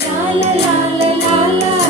la la la la la la.